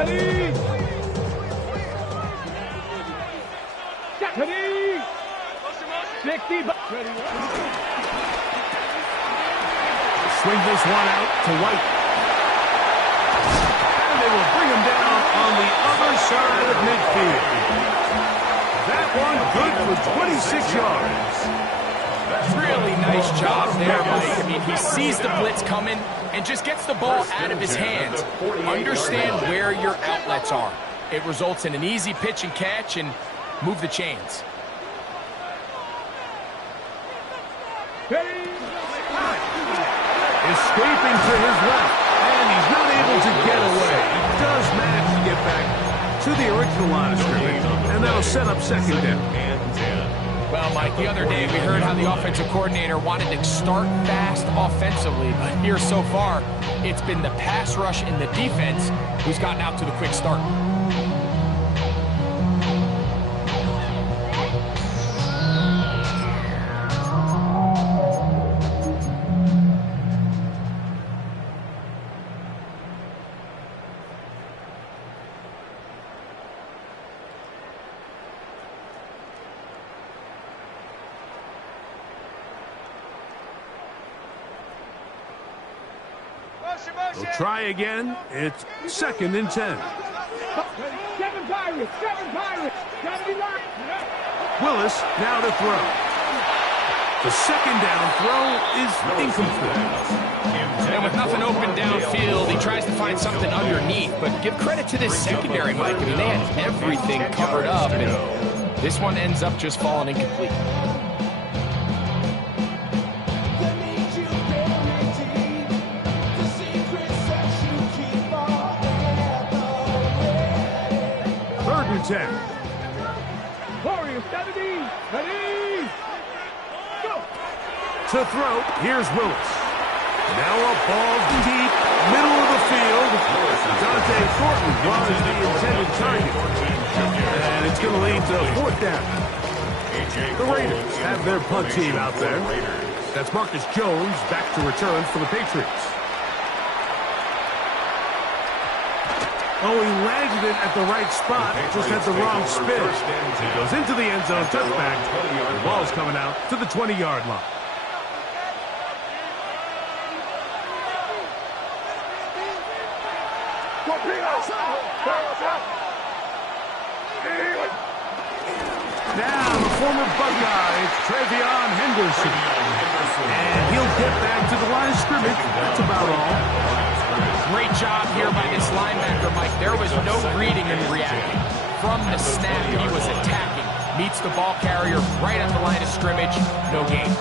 Ready. Ready. 60. Ready. Swing this one out to White. And they will bring him down on the other side of midfield. That one good for 26 yards. Really nice job there, Mike. I mean, he sees the blitz coming and just gets the ball out of his hands. Understand where your outlets are. It results in an easy pitch and catch and move the chains. Escaping to his left, and he's not able to get away. He does manage to get back to the original line of scrimmage, and that'll set up second down. Well, Mike, the other day we heard how the offensive coordinator wanted to start fast offensively, but here so far, it's been the pass rush and the defense who's gotten out to the quick start. We'll try again. It's 2nd and 10. 7 Pirates. 7 Pirates. Willis now to throw. The second down throw is incomplete. And with nothing open downfield, he tries to find something underneath. But give credit to this secondary, Mike. I mean, they had everything covered up, and this one ends up just falling incomplete. Third and 10. Warriors 70. Ready. Go. To throw, here's Willis. Now a ball deep, middle of the field. Dante Thornton was the intended target. And it's going to lead to 4th down. The Raiders have their punt team out there. That's Marcus Jones back to return for the Patriots. Oh, he landed it at the right spot. Just had the wrong spin. He goes into the end zone, touchback. The ball's coming out to the 20-yard line. Now, the former Buckeye, it's Trevion Henderson. And he'll get back to the line of scrimmage. That's about all. Great job here by this linebacker, Mike. There was no reading and reacting. From the snap, he was attacking. Meets the ball carrier right at the line of scrimmage. No gain.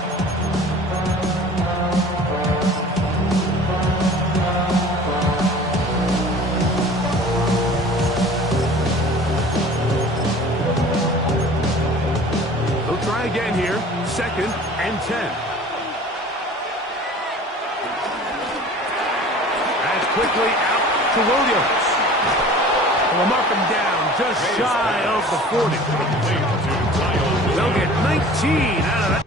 They'll try again here. 2nd and 10. Quickly out to Williams. We'll mark him down just shy of the 40. They'll get 19 out of that.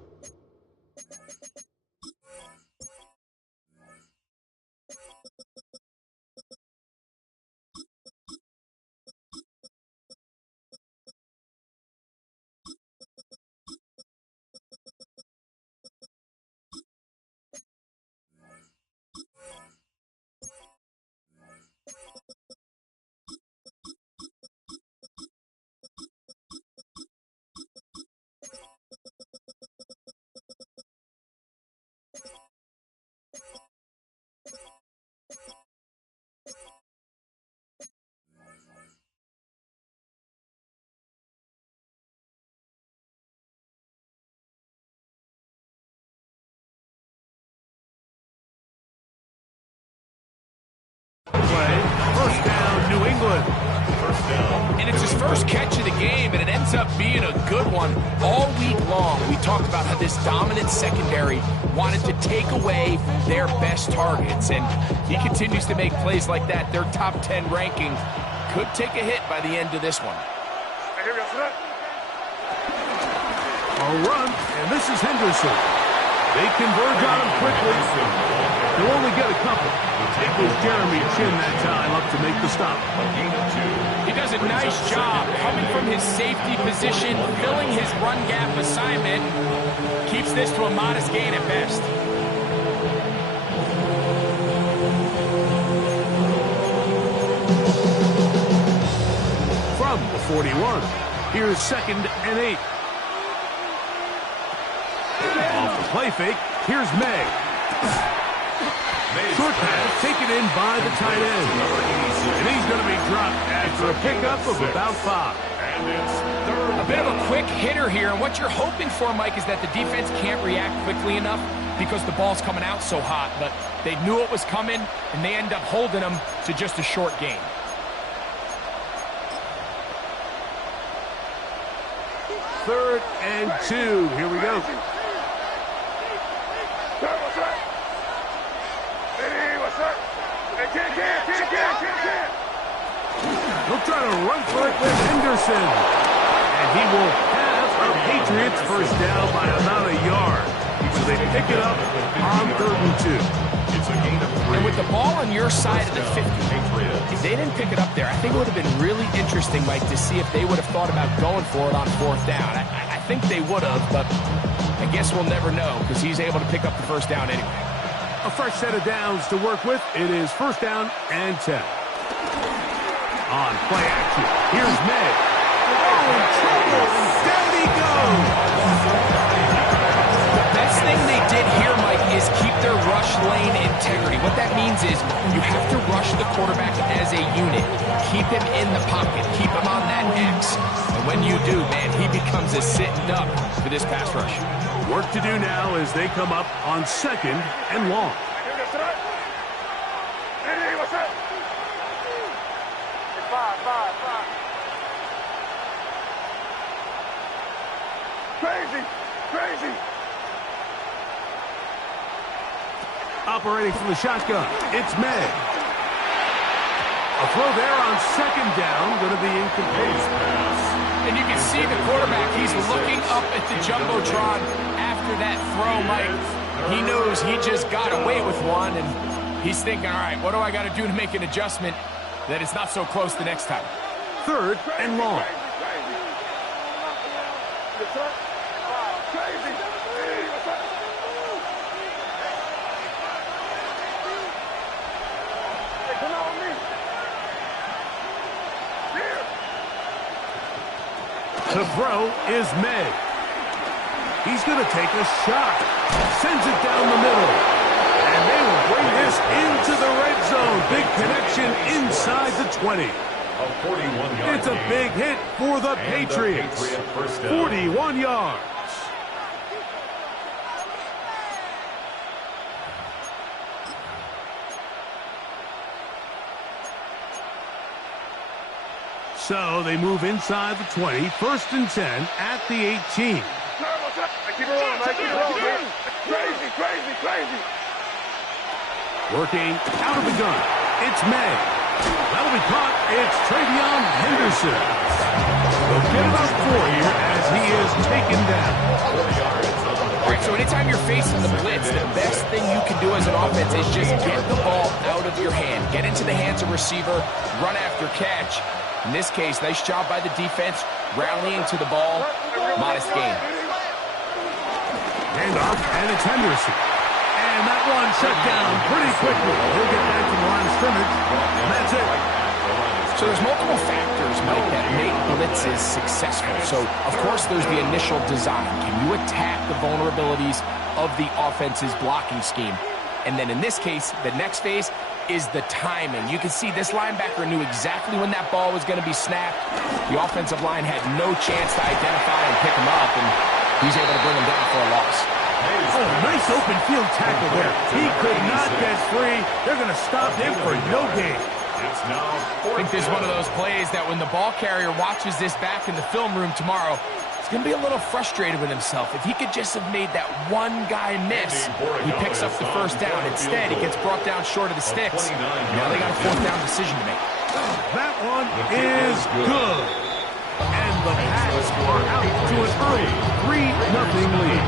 First down, New England. First down. And it's his first catch of the game, and it ends up being a good one. All week long, we talked about how this dominant secondary wanted to take away their best targets, and he continues to make plays like that. Their top 10 ranking could take a hit by the end of this one. A run, and this is Henderson. They converge on him quickly. They'll only get a couple. It was Jeremy Chin that time up to make the stop. He does a nice job coming from his safety position, filling his run gap assignment. Keeps this to a modest gain at best. From the 41, here's 2nd and 8. Off the play fake, here's May. Short pass taken in by the tight end. And he's going to be dropped after a pickup of about 5. A bit of a quick hitter here, and what you're hoping for, Mike, is that the defense can't react quickly enough because the ball's coming out so hot. But they knew it was coming, and they end up holding them to just a short gain. Third and 2. Here we go. He'll try to run for it with Henderson. And he will have a Patriots first down by about a yard. So they pick it up on 3rd and 2. And with the ball on your side of the 50, if they didn't pick it up there, I think it would have been really interesting, Mike, to see if they would have thought about going for it on 4th down. I think they would have, but I guess we'll never know because he's able to pick up the first down anyway. A fresh set of downs to work with. It is 1st down and 10. On play action, here's May. Oh, in trouble, and down he goes. The best thing they did here, Mike, is keep their rush lane integrity. What that means is you have to rush the quarterback as a unit. Keep him in the pocket. Keep him on that X. And when you do, man, he becomes a sitting duck for this pass rush. Work to do now as they come up on 2nd and long. Crazy. Operating from the shotgun, it's May. A throw there on 2nd down, going to be incomplete. And you can see the quarterback, he's looking up at the Jumbotron after that throw, Mike. He knows he just got away with one, and he's thinking, all right, what do I got to do to make an adjustment that it's not so close the next time? 3rd and long. To throw is May. He's going to take a shot. Sends it down the middle. And they will bring this into the red zone. Big connection inside the 20. It's a big hit for the Patriots. 41 yards. So they move inside the 20, 1st and 10 at the 18. Keep it rolling, Mike. Keep it rolling. Crazy. Working out of the gun. It's May. That'll be caught. It's Travion Henderson. They'll get it up 4 here as he is taken down. All right, so anytime you're facing the blitz, the best thing you can do as an offense is just get the ball out of your hand. Get into the hands of receiver, run after catch. In this case, nice job by the defense, rallying to the ball, modest gain. Handoff, and it's Henderson. And that one shut down pretty quickly. He'll get back to the line of scrimmage, and that's it. So there's multiple factors, Mike, that make blitzes successful. So, of course, there's the initial design. Can you attack the vulnerabilities of the offense's blocking scheme? And then in this case, the next phase is the timing. You can see this linebacker knew exactly when that ball was going to be snapped. The offensive line had no chance to identify and pick him up, and he's able to bring him down for a loss. Oh, nice open field tackle there. He could not get free. They're going to stop him for no gain. I think this is one of those plays that when the ball carrier watches this back in the film room tomorrow, he's going to be a little frustrated with himself. If he could just have made that one guy miss, he picks up the first down. Instead, he gets brought down short of the sticks. Now they got a 4th down decision to make. That one is good. And the Pats are out to an early 3-0 lead.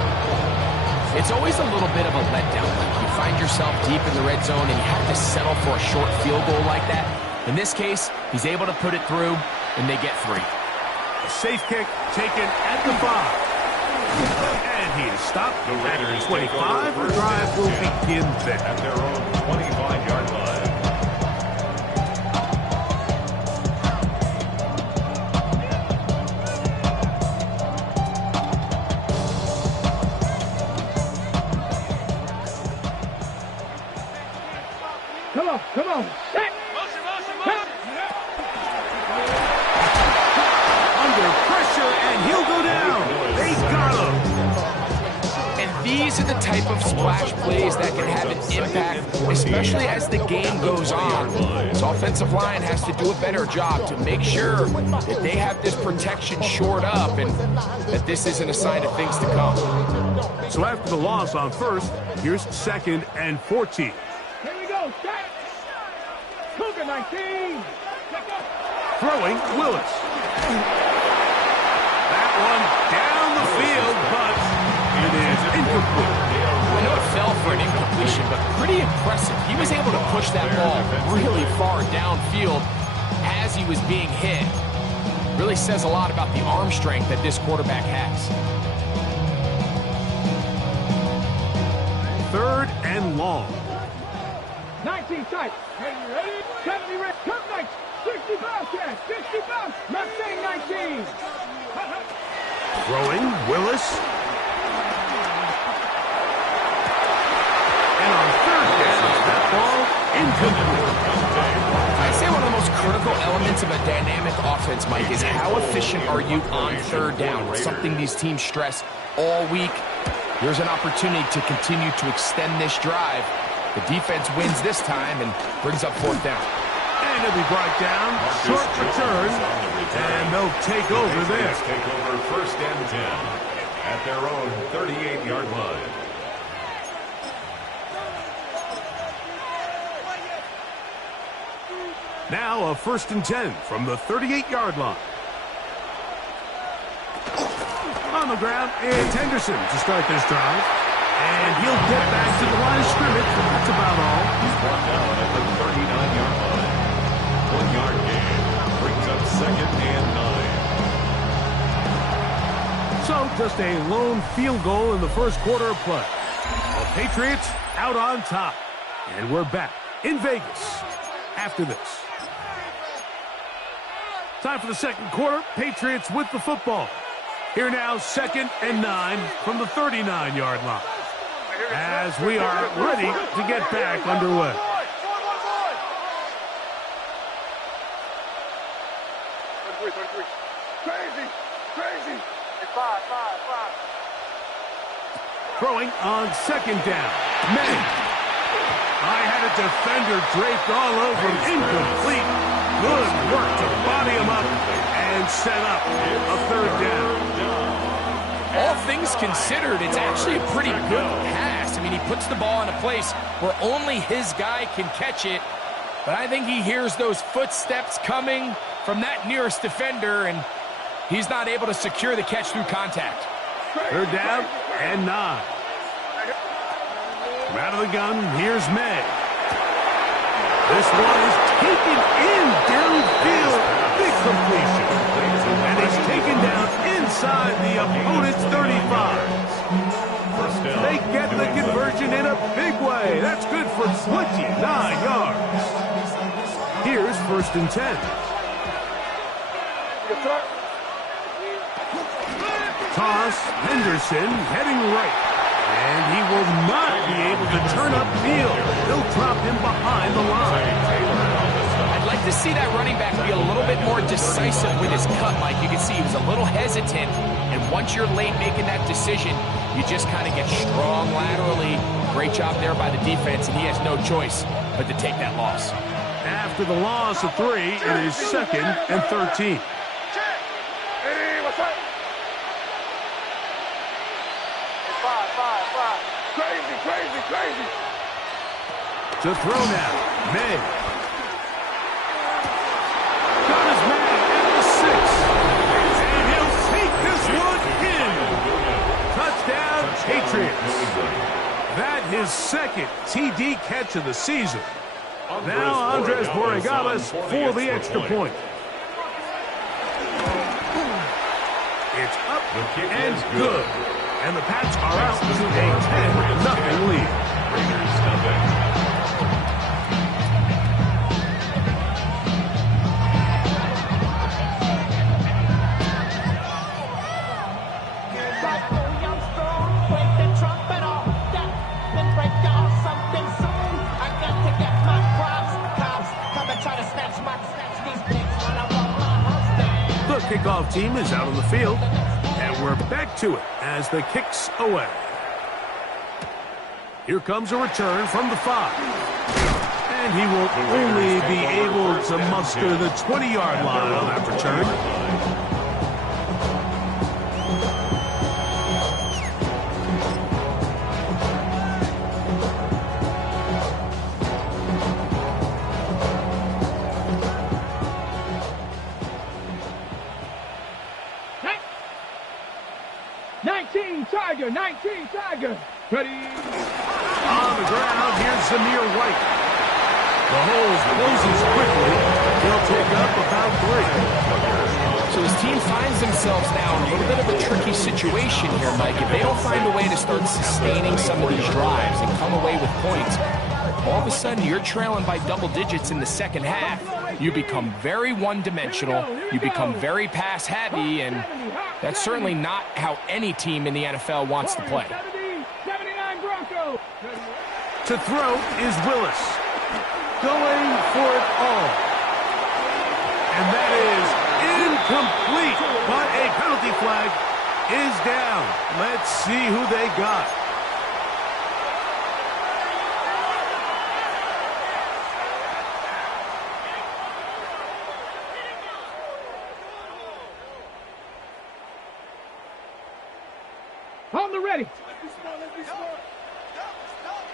It's always a little bit of a letdown. Like you find yourself deep in the red zone and you have to settle for a short field goal like that. In this case, he's able to put it through, and they get 3. A safe kick taken at the 5. And he is stopped at the 25. The drive will begin there. At their own 25-yard line. Come on. Set. Under pressure, and he'll go down. They got him. And these are the type of splash plays that can have an impact, especially as the game goes on. This offensive line has to do a better job to make sure that they have this protection shored up and that this isn't a sign of things to come. So after the loss on first, here's 2nd and 14. Here we go. Set. Cougar 19. Throwing, Willis. That one down the field, but it is incomplete. I know it fell for an incompletion, but pretty impressive. He was able to push that ball really far downfield as he was being hit. Really says a lot about the arm strength that this quarterback has. 3rd and long. 19 tight. Ready? 70 ready. Come nice. 60 bounce, yeah. 60 bounce. Not saying 19. Throwing, Willis. And on 3rd down, that ball incomplete. I'd say one of the most critical elements of a dynamic offense, Mike, is how efficient are you on 3rd down? It's something these teams stress all week. Here's an opportunity to continue to extend this drive. The defense wins this time and brings up 4th down. And he'll be brought down. Short return. And they'll take over there. Take over 1st and 10 at their own 38-yard line. Now a 1st and 10 from the 38-yard line. On the ground, it's Henderson to start this drive. And he'll get back to the line of scrimmage. That's about all. He's brought down at the 39-yard line. 1-yard gain brings up 2nd and 9. So just a lone field goal in the first quarter of play. The Patriots out on top. And we're back in Vegas after this. Time for the second quarter. Patriots with the football. Here now, 2nd and 9 from the 39-yard line. As we are ready to get back underway. Crazy. 5. Throwing on 2nd down. May. I had a defender draped all over him. Incomplete. Good work to body him up and set up a 3rd down. All things considered, it's actually a pretty good pass. I mean, he puts the ball in a place where only his guy can catch it. But I think he hears those footsteps coming from that nearest defender, and he's not able to secure the catch through contact. 3rd down and 9. From out of the gun, here's May. This one is taken in downfield. Big completion. And he's taken down inside the opponent's 35. They get the conversion in a big way. That's good for 29 yards. Here's 1st and 10. Toss, Henderson heading right. And he will not be able to turn upfield. They'll drop him behind the line. I'd like to see that running back be a little bit more decisive with his cut, Mike. You can see he was a little hesitant, and once you're late making that decision, you just kind of get strong laterally. Great job there by the defense, and he has no choice but to take that loss. After the loss of 3, it is 2nd and 13. Hey, what's up? 5. Crazy. To throw now, May. Got his man at the 6. And he'll take this one in. Touchdown, Patriots. his second TD catch of the season. Now Andres Borregales for the extra point. It's up and good. And the Pats are out to a 10-0 lead. Raiders nothing. The kickoff team is out on the field, and we're back to it as the kick's away. Here comes a return from the 5. And he will only be able to muster the 20-yard line on that return. Tiger, 19 Tiger. Ready. On the ground, here's Zamir White. The hole closes quickly. He'll take up about 3. So his team finds themselves now in a little bit of a tricky situation here, Mike. If they don't find a way to start sustaining some of these drives and come away with points, all of a sudden you're trailing by double digits in the second half. You become very one-dimensional. You become very pass-heavy, and that's certainly not how any team in the NFL wants to play. 79 Bronco. To throw is Willis. Going for it all. And that is incomplete. But a penalty flag is down. Let's see who they got. On the ready.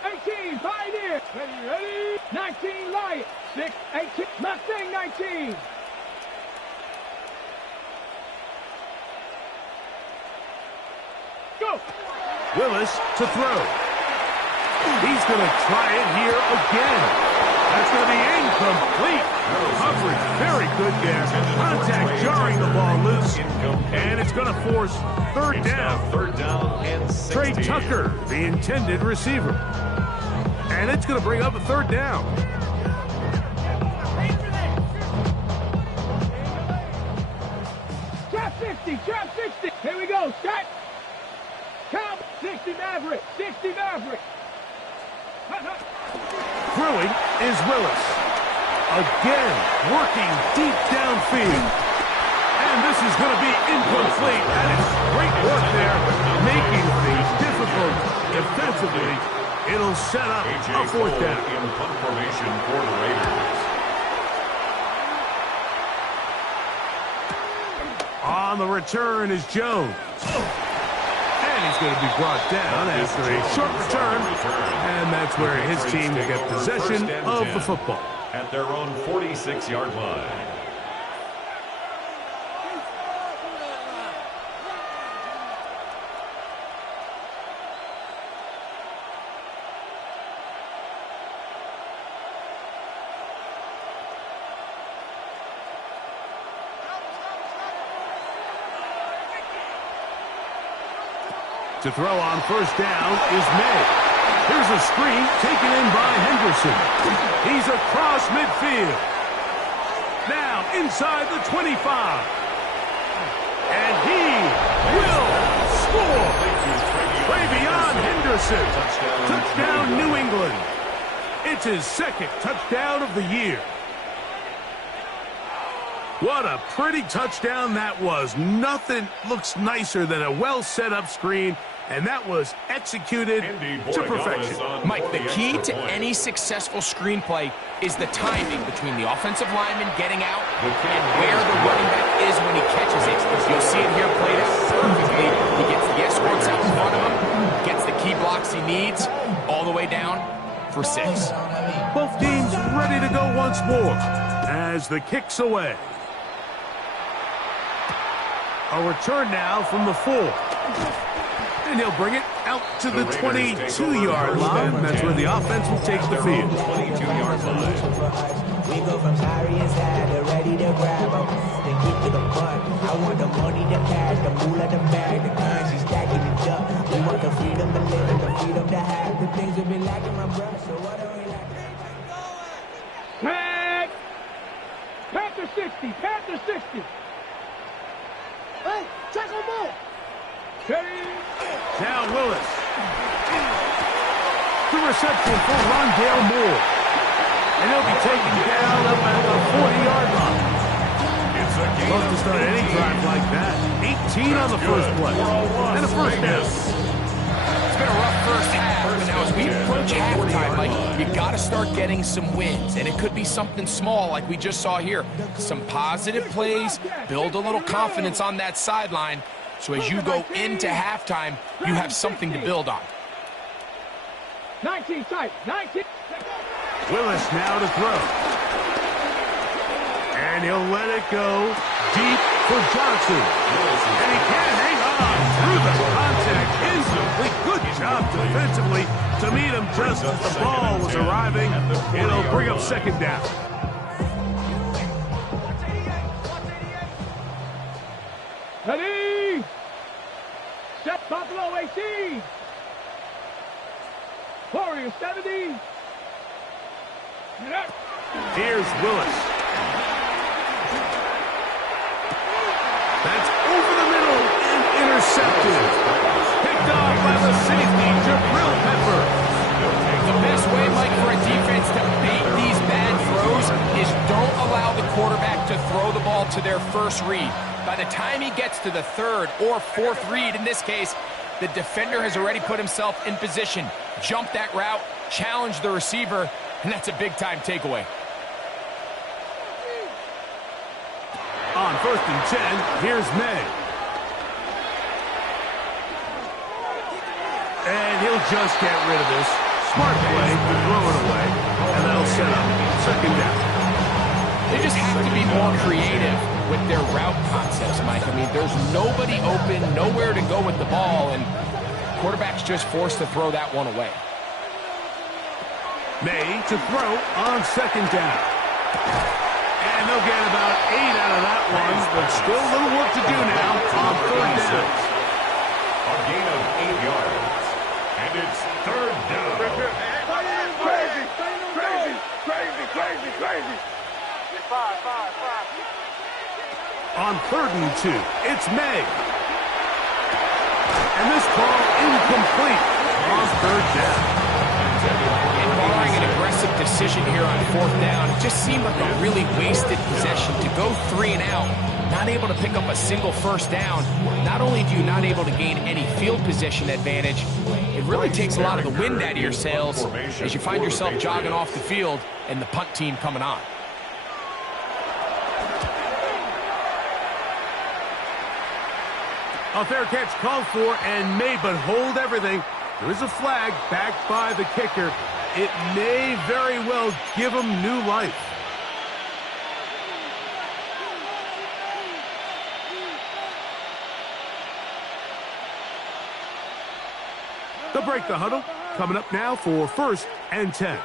18, Pioneer. Ready. 19, Lion. 6, 18, Mustang 19. Go. Willis to throw. He's going to try it here again. That's going to be incomplete. Coverage very good there. Contact jarring the ball loose. And it's going to force third down. Third down and 16. Trey Tucker, the intended receiver. And it's going to bring up a third down. Trap 60, trap 60. Here we go, start. Count 60 Maverick, 60 Maverick. Throwing is Willis. Again, working deep downfield. And this is going to be incomplete. That is great work there, making things difficult defensively. It'll set up a fourth down. In punt formation for the Raiders. On the return is Jones. And he's going to be brought down after a short return. And that's where his team will get possession of the football. At their own 46-yard line. To throw on first down is May. Here's a screen taken in by Henderson. He's across midfield. Now inside the 25. And he will score. Travion Henderson. Touchdown New England. It's his second touchdown of the year. What a pretty touchdown that was. Nothing looks nicer than a well-set-up screen, and that was executed to perfection. Mike, the key to any successful screenplay is the timing between the offensive lineman getting out and where the running back is when he catches it. You'll see it here played out perfectly. He gets the escorts out in front of him, gets the key blocks he needs, all the way down for 6. Both teams ready to go once more as the kick's away. A return now from the 4. And he'll bring it out to the 22-yard line. That's where the offense will take the field. 22-yard line. We go from sorry inside to ready to grab them. Then get to the fun. I want the money, the cash, the moolah, the bag, the currency stacking it up. We want the freedom to live and the freedom to have the things we've been lacking, my brother. So what do we lack? Tag! Panther 60, Panther 60. Hey, check them all. Now Willis. The reception for Rondale Moore. And he'll be taken down up at the 40-yard line. Love to start any drive like that. 18 on the first play. And a first down. It's been a rough first half, but now as we approach halftime, Mike, you got to start getting some wins, and it could be something small like we just saw here. Some positive plays, build a little confidence on that sideline, so as you go into halftime, you have something to build on. 19 tight, 19. Willis now to throw. And he'll let it go deep for Johnson. And he can hang on through the contact. Incomplete. Good job defensively to meet him just as the ball was arriving. It'll bring up second down. Ready? Set Buffalo 18. Warriors 70. Here's Willis. That's over the middle and intercepted. Picked off by the safety, Jabril Pepper. The best way, Mike, for a defense to bait these bad throws is don't allow the quarterback to throw the ball to their first read. By the time he gets to the third or fourth read, in this case, the defender has already put himself in position. Jump that route, challenge the receiver, and that's a big-time takeaway. On 1st and 10, here's May. And he'll just get rid of this. Smart play, throw it away, and that'll set up second down. They just have to be more creative with their route concepts, Mike. I mean, there's nobody open, nowhere to go with the ball, and quarterback's just forced to throw that one away. May to throw on second down. And they'll get about 8 out of that one, but still a little work to do now on third down. A gain of 8 yards. And it's third down. Crazy, crazy, crazy, crazy, crazy. 5. On 3rd and 2, it's May. And this ball incomplete on third down. And barring an aggressive decision here on 4th down, it just seemed like a really wasted possession to go 3 and out, not able to pick up a single first down. Not only do you not able to gain any field position advantage, it really takes a lot of the wind out of your sails as you find yourself jogging off the field and the punt team coming on. A fair catch called for and may but hold everything. There is a flag backed by the kicker. It may very well give him new life. They'll break the huddle. Coming up now for 1st and 10.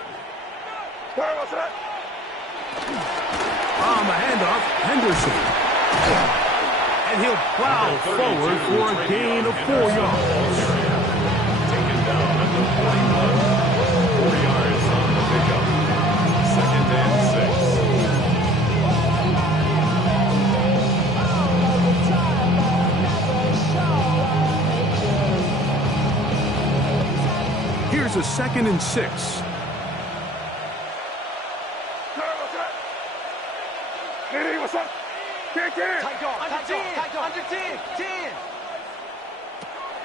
On the handoff, Henderson. And he'll plow forward for a gain of 4 yards. Taken down at the 41. 4 yards on the pickup. 2nd and 6. Here's a 2nd and 6. What's up? Under 10.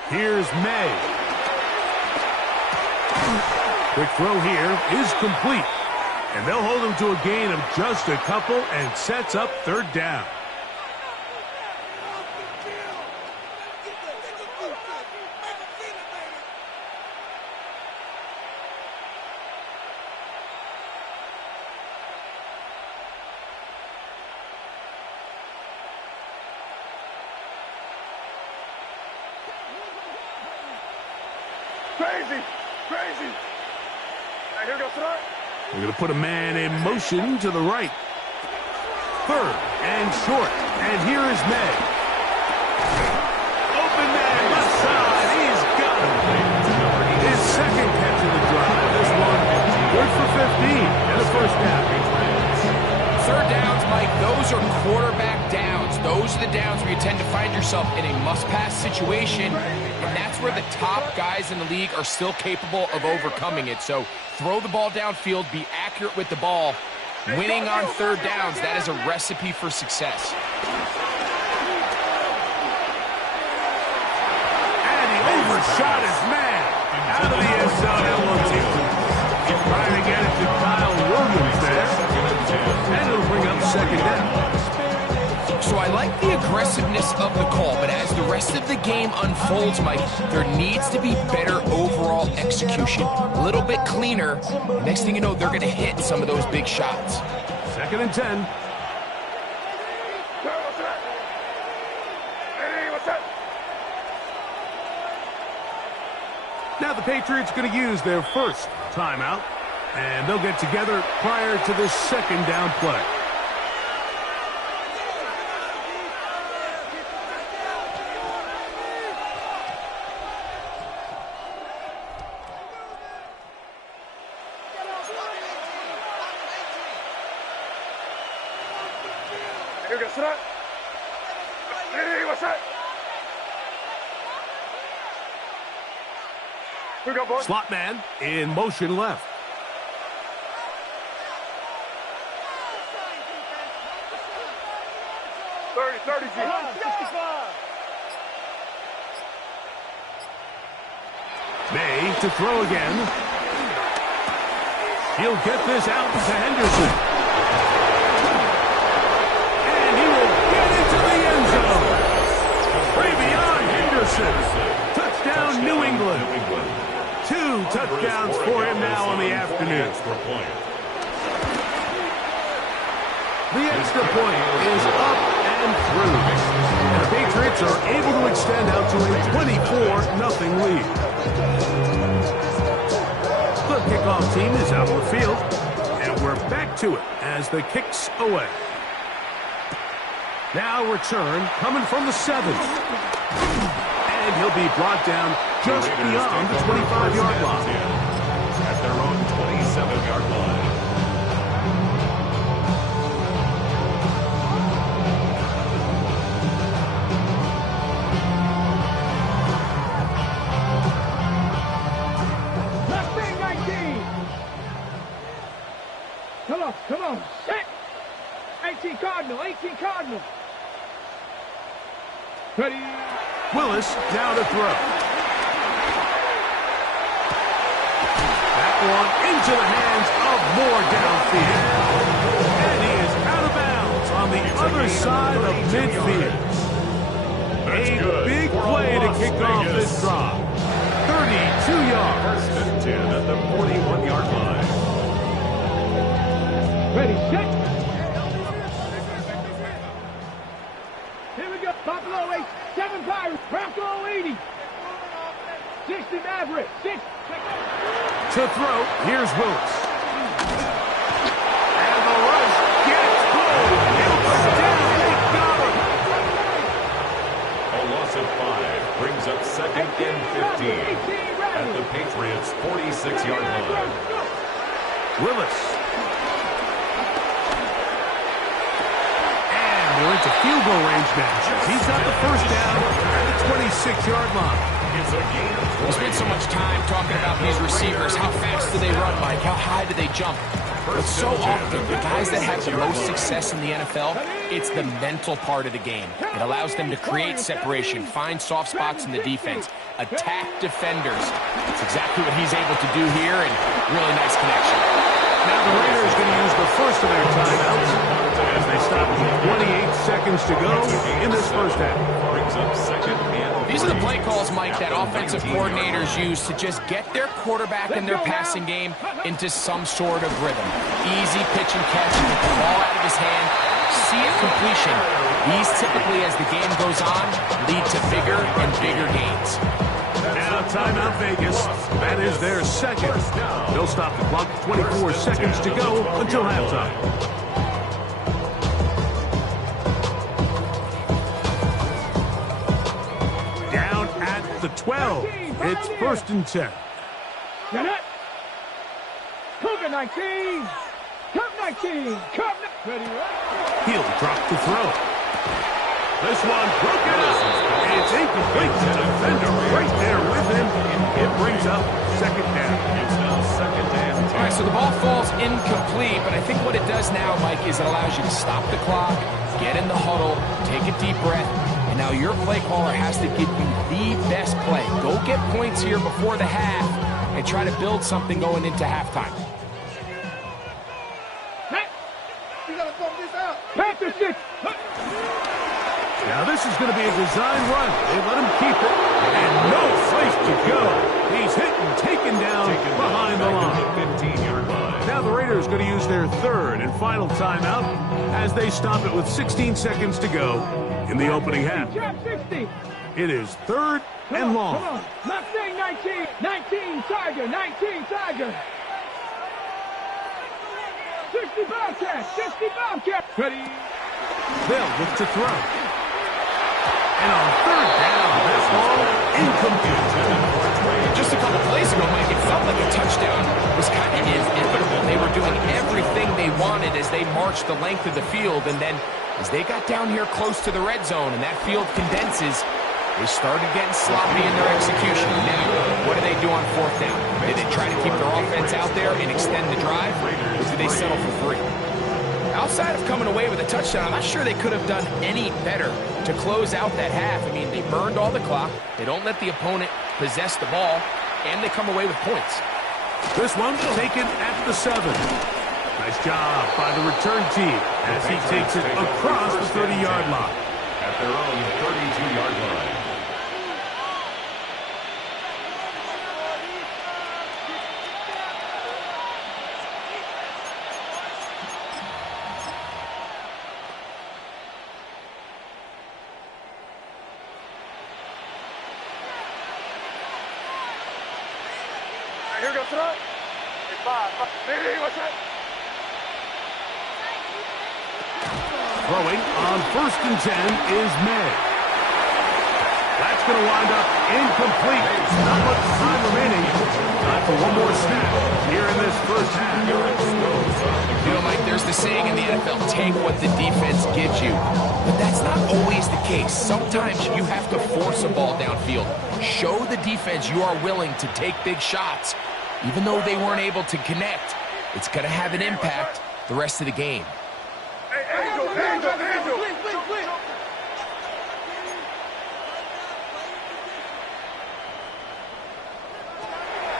Here's May. Quick throw here is complete. And they'll hold him to a gain of just a couple and sets up 3rd down. Crazy. Crazy. Right, here goes tonight. They're going to put a man in motion to the right. Third and short. And here is May. Open man, left side. He's got him. His second catch of the drive. This one good for 15 in the first half. Third downs, Mike, those are quarterback downs. Those are the downs where you tend to find yourself in a must-pass situation, and that's where the top guys in the league are still capable of overcoming it. So throw the ball downfield, be accurate with the ball. Winning on third downs, that is a recipe for success. And he overshot his man. Out of the end zone, that one trying to get it to Kyle Williams there. And it'll bring up second down. So I like the aggressiveness of the call, but as the rest of the game unfolds, Mike, there needs to be better overall execution. A little bit cleaner. Next thing you know, they're going to hit some of those big shots. Second and 10. Now the Patriots going to use their first timeout, and they'll get together prior to the second down play. Here goes tonight. Hey, what's that? Here we go, boys. Slot man in motion left. Thirty G. May to throw again. He'll get this out to Henderson. And he will get into the end zone. Ravion Henderson. Touchdown, New England. 2 touchdowns for him now on the afternoon. The extra point is up and through. And the Patriots are able to extend out to a 24-0 lead. The kickoff team is out on the field, and we're back to it as the kick's away. Now return coming from the 7th. And he'll be brought down just beyond the 25-yard line. At their own 27-yard line. Come on. Set. 18 Cardinal. Ready. Willis now to throw. That one into the hands of Moore downfield. And he is out of bounds on the other side of midfield. A big play to kick off this drive. 32 yards. First and 10 at the 41-yard line. Ready, set. Here we go. Buffalo 8, 7 Pirates, Bronco 80. 60 Maverick, 6. To throw, here's Willis. And the rush gets home. He'll go down. They got him. A loss of 5 brings up second and 15 at the Patriots' 46-yard line. Willis. We're into field goal range now. He's got the first down at the 26-yard line. We spend so much time talking about these receivers. How fast do they run, Mike? How high do they jump? But so often, the guys that have the most success in the NFL, it's the mental part of the game. It allows them to create separation, find soft spots in the defense, attack defenders. That's exactly what he's able to do here, and really nice connection. Now the Raiders going to use the first of their timeouts as they stop with 28 seconds to go in this first half. These are the play calls, Mike, that offensive coordinators use to just get their quarterback and their passing game into some sort of rhythm. Easy pitch and catch, get the ball out of his hand, see it completion. These typically, as the game goes on, lead to bigger and bigger gains. Now timeout Vegas. That is their second. They'll stop the clock. 24 seconds to go until halftime. Down at the 12. It's 1st and 10. Get it. Cougar 19. Cup 19. Cup 19. Ready, right? He'll drop the throw. This one broken up. It's incomplete. The defender right there with him. It brings up 2nd down. It's now 2nd and 10. All right, so the ball falls incomplete, but I think what it does now, Mike, is it allows you to stop the clock, get in the huddle, take a deep breath, and now your play caller has to give you the best play. Go get points here before the half and try to build something going into halftime. You gotta throw this out. Panther 6. Now this is going to be a design run. They let him keep it, and no place to go. He's hit and taken down behind the line. 15-yard line. Now the Raiders are going to use their 3rd and final timeout as they stop it with 16 seconds to go in the opening half. Trap 60. It is 3rd and long. Come on. Mustang 19. 19 Tiger. 19 Tiger. 60 Bobcat. 60 Bobcat. Ready. They'll look to throw. And on 3rd down, this ball incomplete. Just a couple plays ago, Mike, it felt like a touchdown was kind of inevitable. They were doing everything they wanted as they marched the length of the field, and then as they got down here close to the red zone and that field condenses, they started getting sloppy in their execution. Now, what do they do on 4th down? Did they try to keep their offense out there and extend the drive, or did they settle for 3? Outside of coming away with a touchdown, I'm not sure they could have done any better to close out that half. I mean, they burned all the clock, they don't let the opponent possess the ball, and they come away with points. This one taken at the 7. Nice job by the return team as he takes it across the 30-yard line. At their own 32-yard line. Here we go, throw. Hey, 5. Hey, what's that? Throwing on 1st and 10 is May. That's going to wind up incomplete. Not much time remaining. Time for one more snap here in this 1st half. You know, Mike, there's the saying in the NFL, take what the defense gives you. But that's not always the case. Sometimes you have to force a ball downfield. Show the defense you are willing to take big shots. Even though they weren't able to connect, it's going to have an impact the rest of the game.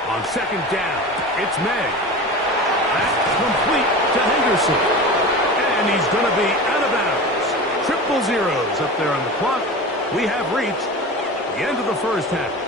On 2nd down, it's May. That's complete to Henderson. And he's going to be out of bounds. Triple zeros up there on the clock. We have reached the end of the 1st half.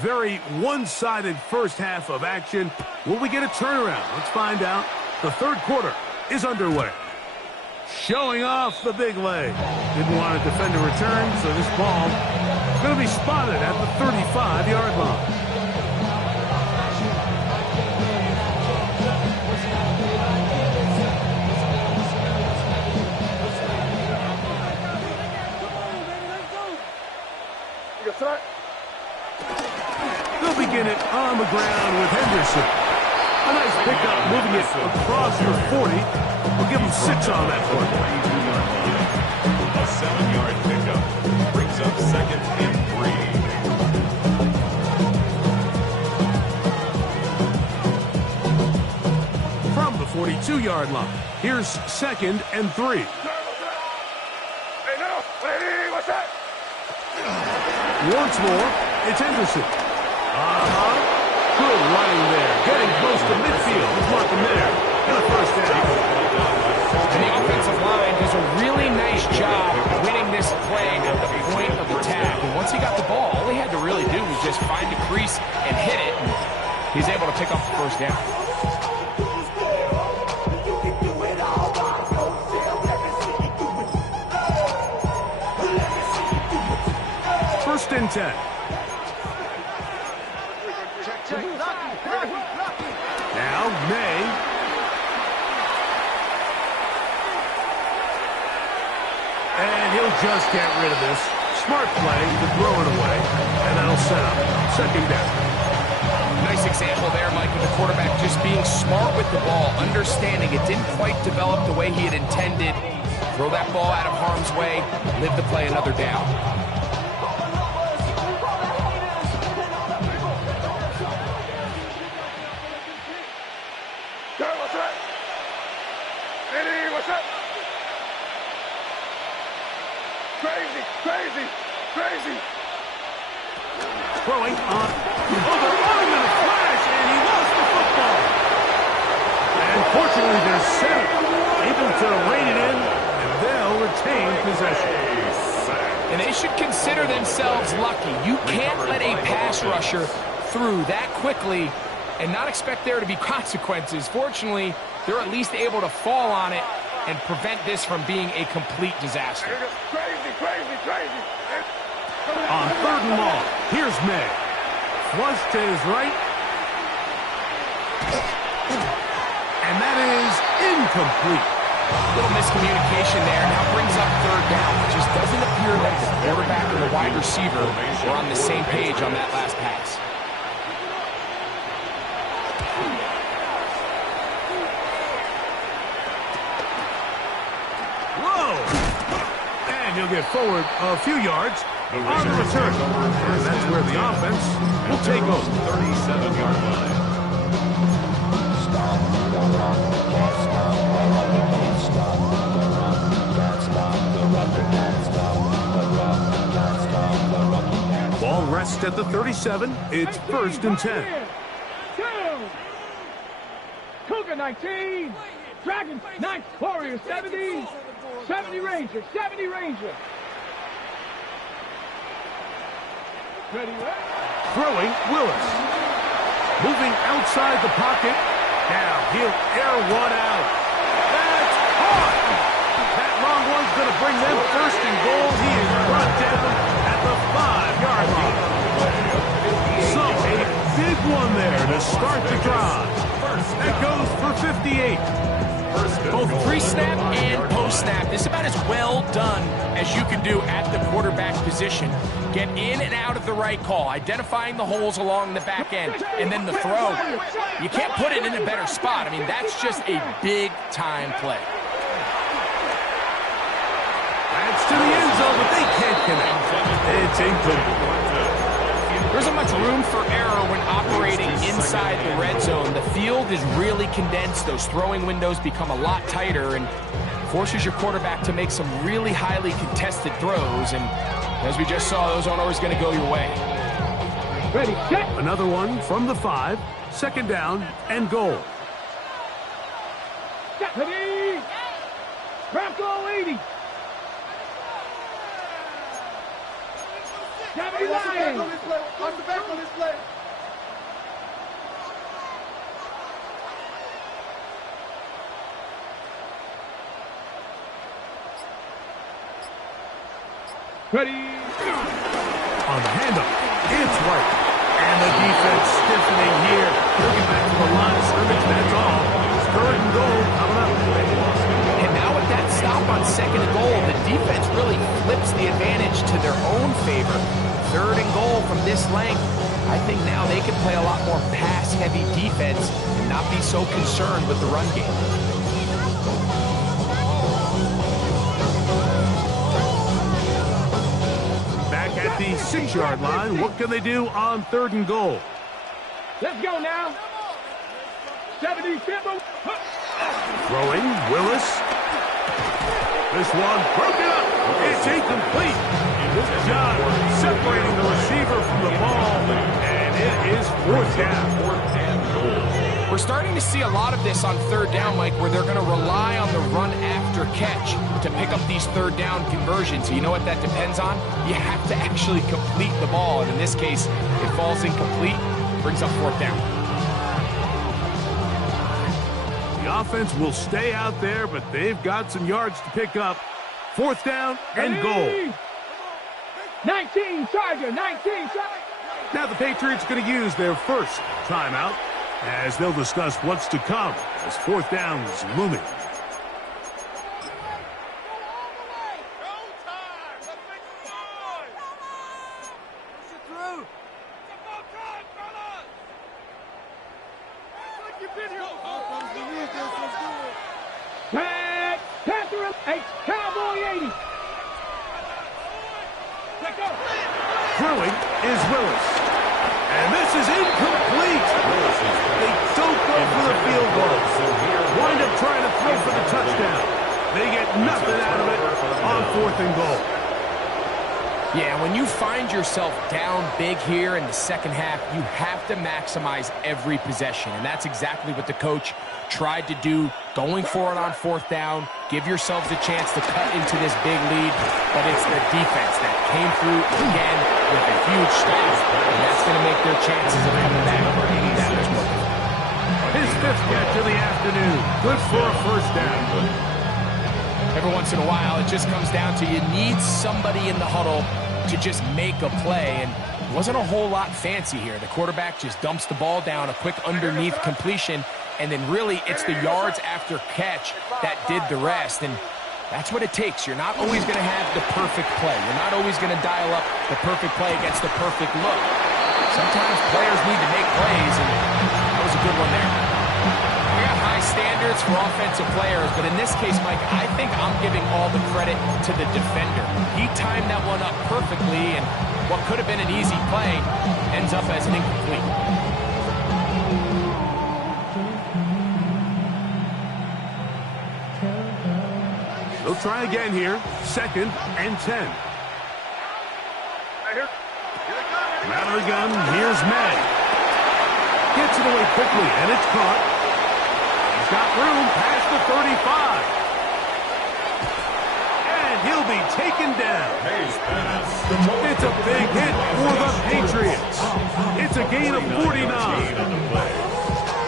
Very one-sided 1st half of action. Will we get a turnaround? Let's find out. The 3rd quarter is underway. Showing off the big leg. Didn't want to defend a return, so this ball is going to be spotted at the 35-yard line. They'll begin it on the ground with Henderson. A nice pickup, moving it across the 40. We'll give him 6 on that one. A 7-yard pickup brings up 2nd and 3. 2-yard line. Here's 2nd and 3. Hey, no. Hey, what's that? Once more, it's Henderson. Good running there. Getting close to midfield. He's marking there. And a first down. And the offensive line does a really nice job winning this play at the point of attack. And once he got the ball, all he had to really do was just find a crease and hit it. And he's able to pick up the first down. First and 10. Now, May. And he'll just get rid of this. Smart play to throw it away. And that'll set up 2nd down. Nice example there, Mike, of the quarterback just being smart with the ball, understanding it didn't quite develop the way he had intended. Throw that ball out of harm's way, live to play another down. Crazy. Throwing on. Oh, they're running in a flash, and he lost the football. And fortunately, they're set, able to rein it in, and they'll retain possession. And they should consider themselves lucky. You can't let a pass rusher through that quickly and not expect there to be consequences. Fortunately, they're at least able to fall on it and prevent this from being a complete disaster. Crazy. On 3rd and long, here's May. Flush to his right. And that is incomplete. Little miscommunication there. Now brings up 3rd down. It just doesn't appear that the quarterback and the wide receiver were on the same page on that last pass. Whoa! And he'll get forward a few yards on the return. And that's where the offense will take over. 37-yard line. Ball rests at the 37. It's 1st and 10. 2. Cougar 19. Dragons 9. Warriors 70. 70 Rangers. 70 Rangers. Ready, Throwing, Willis. Moving outside the pocket. Now he'll air one out. That's caught. That long one's going to bring them 1st and goal. He is brought down at the 5-yard line. So a big one there to start the drive. That goes for 58. Both pre-snap and post-snap. This is about as well done as you can do at the quarterback position. Get in and out of the right call, identifying the holes along the back end, and then the throw. You can't put it in a better spot. I mean, that's just a big-time play. That's to the end zone, but they can't connect. It's incomplete. There isn't much room for error when operating inside the red zone. The field is really condensed. Those throwing windows become a lot tighter and forces your quarterback to make some really highly contested throws. And as we just saw, those aren't always going to go your way. Ready, set. Another one from the 5. 2nd down and goal. Ready. Bronco 80. 79. Watch the back on this play. Ready. On the handoff, it's right. And the defense stiffening here. Looking back to the line of scrimmage, that's all. 3rd and goal coming up. And now with that stop on 2nd and goal, the defense really flips the advantage to their own favor. 3rd and goal from this length. I think now they can play a lot more pass-heavy defense and not be so concerned with the run game. Back at the 6-yard line, what can they do on 3rd and goal? Let's go now. 70 Timber. Throwing, Willis. This one broken up. It's incomplete. Good job separating the receiver from the ball, and it is fourth down. We're starting to see a lot of this on third down, Mike, where they're going to rely on the run after catch to pick up these third down conversions. So you know what that depends on? You have to actually complete the ball, and in this case, it falls incomplete, brings up fourth down. The offense will stay out there, but they've got some yards to pick up. Fourth down and goal. 19 Charger, 19 Charger. Now the Patriots are going to use their first timeout as they'll discuss what's to come as fourth down is looming. Panther, H, Cowboy 80. Throwing is Willis. And this is incomplete. They don't go for the field goal. Wind up trying to throw for the touchdown. They get nothing out of it on fourth and goal. Yeah, when you find yourself down big here in the second half, you have to maximize every possession. And that's exactly what the coach tried to do, going for it on fourth down. Give yourselves a chance to cut into this big lead, but it's the defense that came through again with a huge stop, and that's going to make their chances of coming back that much more difficult. His fifth catch of the afternoon. Good for a first down. Every once in a while, it just comes down to you need somebody in the huddle to just make a play, and it wasn't a whole lot fancy here. The quarterback just dumps the ball down, a quick underneath completion, and then really it's the yards after catch that did the rest, and that's what it takes. You're not always going to have the perfect play. You're not always going to dial up the perfect play against the perfect look. Sometimes players need to make plays, and that was a good one there. We got high standards for offensive players, but in this case, Mike, I think I'm giving all the credit to the defender. He timed that one up perfectly, and what could have been an easy play ends up as an incomplete. They'll try again here. Second and 10. Out of the gun, here's May. Gets it away quickly, and it's caught. He's got room past the 35. And he'll be taken down. It's a big hit for the Patriots. It's a gain of 49.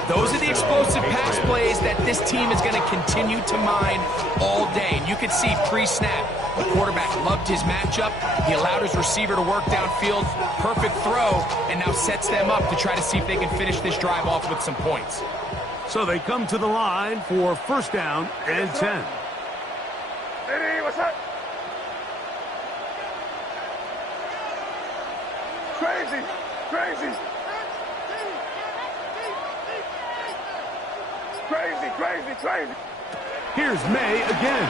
Those are the explosive pass plays that this team is going to continue to mine all day. And you can see pre-snap, the quarterback loved his matchup. He allowed his receiver to work downfield. Perfect throw, and now sets them up to try to see if they can finish this drive off with some points. So they come to the line for first down and 10. Hey, what's up? Crazy, crazy. Crazy, crazy, crazy. Here's May again.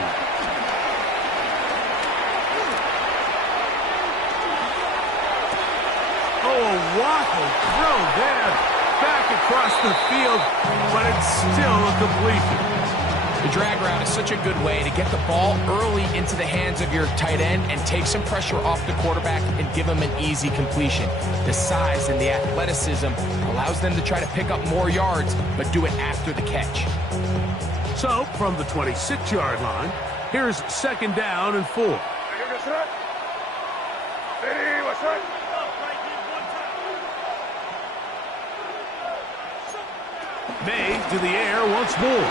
Oh, a waffle throw there. Back across the field, but it's still a completion. The drag route is such a good way to get the ball early into the hands of your tight end and take some pressure off the quarterback and give him an easy completion. The size and the athleticism allows them to try to pick up more yards, but do it after the catch. So, from the 26-yard line, here's second down and 4. Hey, what's up? May to the air once more.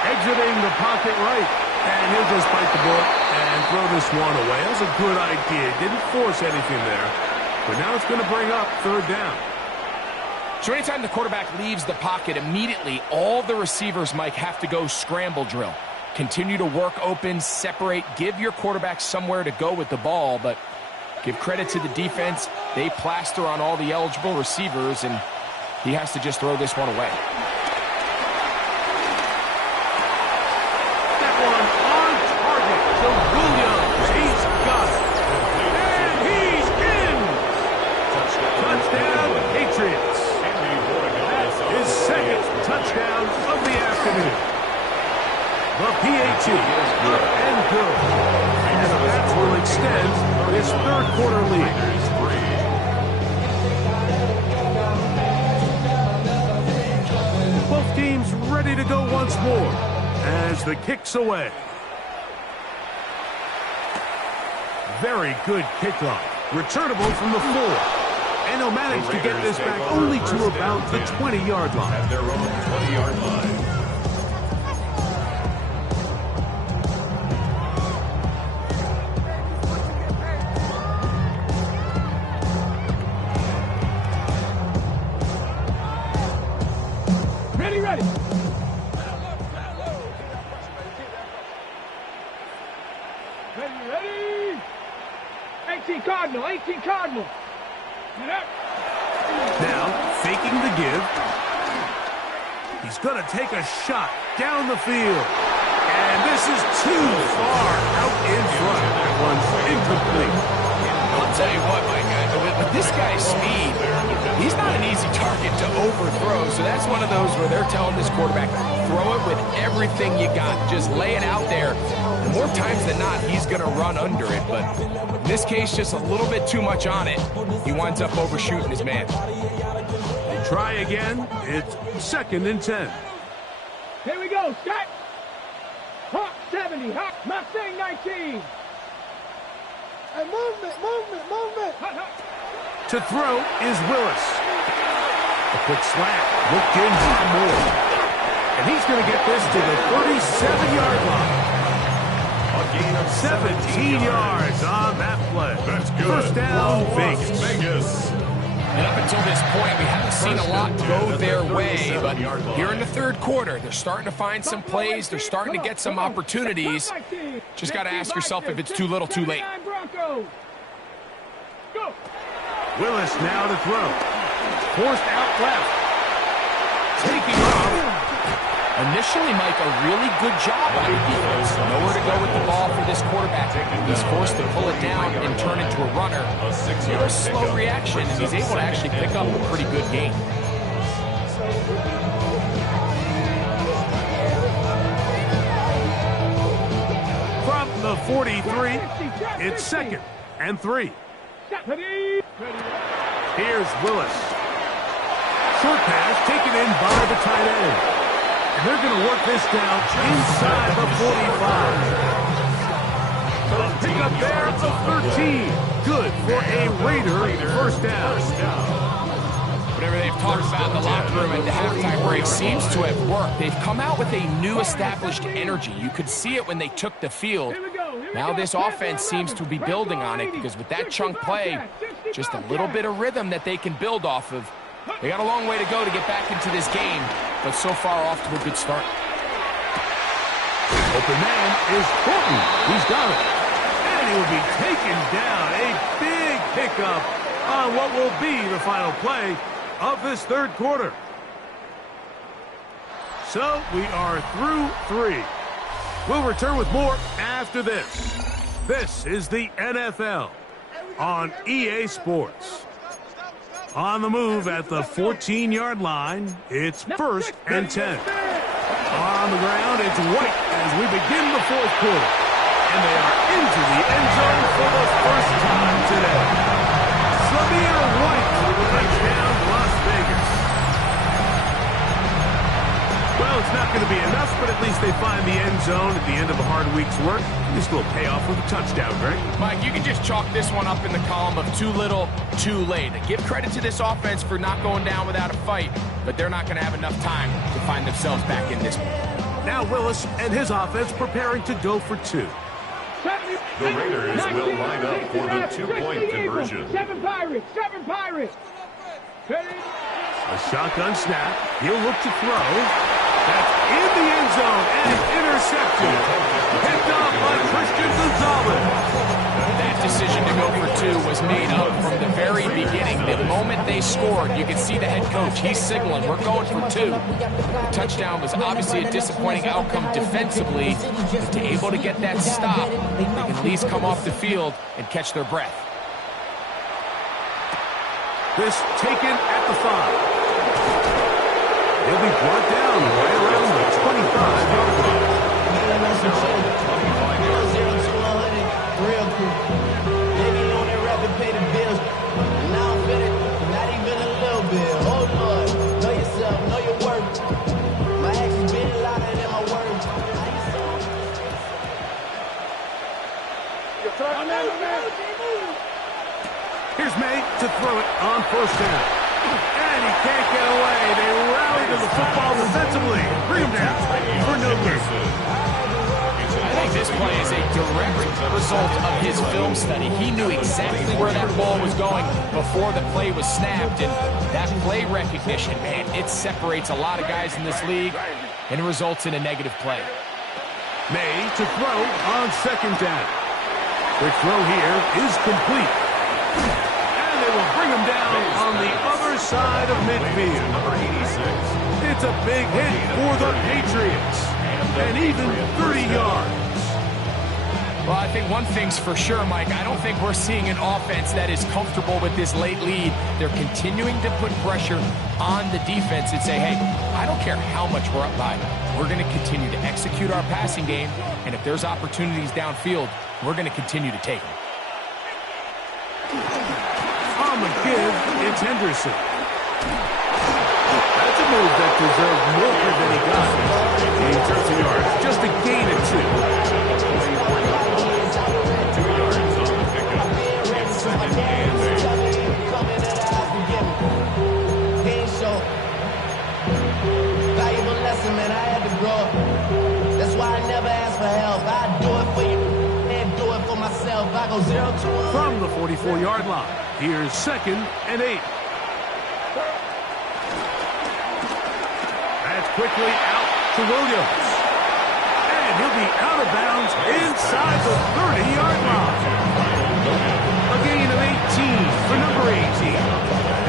Exiting the pocket right. And he'll just bite the bullet and throw this one away. That was a good idea. Didn't force anything there. But now it's going to bring up third down. So anytime the quarterback leaves the pocket, immediately all the receivers, Mike, have to go scramble drill. Continue to work open, separate, give your quarterback somewhere to go with the ball, but give credit to the defense. They plaster on all the eligible receivers, and he has to just throw this one away. That one on target to Williams. He's got it. And he's in. Touchdown, Patriots. His second touchdown of the afternoon. PAT. Up and good. And the Pats will extend this third quarter lead. Both teams ready to go once more as the kick's away. Very good kickoff. Returnable from the 4. And he'll manage to get this back only to about the 20-yard line. At their own 20-yard line. Ready, ready. Ready, ready. 18 Cardinal, 18 Cardinal. Now, faking the give. He's going to take a shot down the field. And this is too far out in front. That one's incomplete. I'll tell you what, Mike, with this guy's speed, he's not an easy target to overthrow. So that's one of those where they're telling this quarterback, throw it with everything you got. Just lay it out there. And more times than not, he's going to run under it. But in this case, just a little bit too much on it. He winds up overshooting his man. They try again. It's 2nd and 10. Here we go, set. Hawk 70, Hawk Mustang 19. And movement, movement, movement. Hot, hot. To throw is Willis. A quick slant. Looked in for more. And he's going to get this to the 37-yard line. A gain of 17 yards on that play. That's good. First down, Las Vegas. Vegas. And up until this point, we haven't seen a lot go their way, but here in the third quarter, they're starting to find some plays. They're starting to get some opportunities. Just got to ask yourself if it's too little, too late. Willis now to throw. Forced out left. Taking off. Initially, Mike, a really good job by the defense. Nowhere to go with the ball for this quarterback. He's forced to pull it down and turn into a runner. A slow reaction, and he's able to actually pick up a pretty good gain. From the 43, it's 2nd and 3. Here's Willis. Short pass taken in by the tight end. And they're going to work this down inside the 45. The pickup there at the 13. Good for a Raider first down. Whatever they've talked about in the locker room at the halftime break seems to have worked. They've come out with a new established energy. You could see it when they took the field. Now this offense seems to be building on it because with that chunk play, just a little bit of rhythm that they can build off of. They got a long way to go to get back into this game, but so far off to a good start. Open man is Thornton. He's got it. And he will be taken down. A big pickup on what will be the final play of this third quarter. So we are through 3. We'll return with more after this. This is the NFL on EA Sports. On the move at the 14-yard line, it's 1st and 10. On the ground, it's White as we begin the fourth quarter. And they are into the end zone for the first time today. Samir White with a touchdown, Las Vegas. Well, it's not going to be enough, but at least they find the end zone at the end of a hard week's work. This will pay off with a touchdown, Greg. Mike, you can just chalk this one up in the column of too little, too late. Give credit to this offense for not going down without a fight, but they're not going to have enough time to find themselves back in this one. Now Willis and his offense preparing to go for 2. The Raiders will line up for the 2-point conversion. 7 Pirates, 7 Pirates. A shotgun snap. He'll look to throw. That's in the end zone and intercepted. Picked off by Christian Gonzalez. That decision to go for 2 was made up from the very beginning. The moment they scored, you could see the head coach. He's signaling, we're going for 2. The touchdown was obviously a disappointing outcome defensively, but to able to get that stop, they can at least come off the field and catch their breath. This taken at the 5. He'll be brought down right around the 25-yard line. 0 to 25 yards. 0 to 100, real cool. They be on that rap and pay the bills. Now I'm feeling not even a little bit. Oh Lord, know yourself, know your worth. My actions been louder than my words. Here's May to throw it on first down. And he can't get away. They rally to the football defensively. Bring him down for no gain. I think this play is a direct result of his film study. He knew exactly where that ball was going before the play was snapped, and that play recognition, man, it separates a lot of guys in this league, and it results in a negative play. May to throw on second down. Quick throw here is complete. And they will bring him down on the other side of midfield. Number 86. It's a big hit for the Patriots. And even 30 yards. Well, I think one thing's for sure, Mike. I don't think we're seeing an offense that is comfortable with this late lead. They're continuing to put pressure on the defense and say, hey, I don't care how much we're up by. We're going to continue to execute our passing game, and if there's opportunities downfield, we're going to continue to take them. On the give, it's Henderson. That's a move that deserved more than he got. He turns the yards, just a gain of 2. 2 yards on the pickup. It's second and 8. Valuable lesson, man. I had to grow up. That's why I never ask for help. I do it for you and do it for myself. I go 0 to 100. From the 44-yard line, here's second and 8. That's quickly out to Williams. And he'll be out of bounds inside the 30-yard line. A gain of 18 for number 18.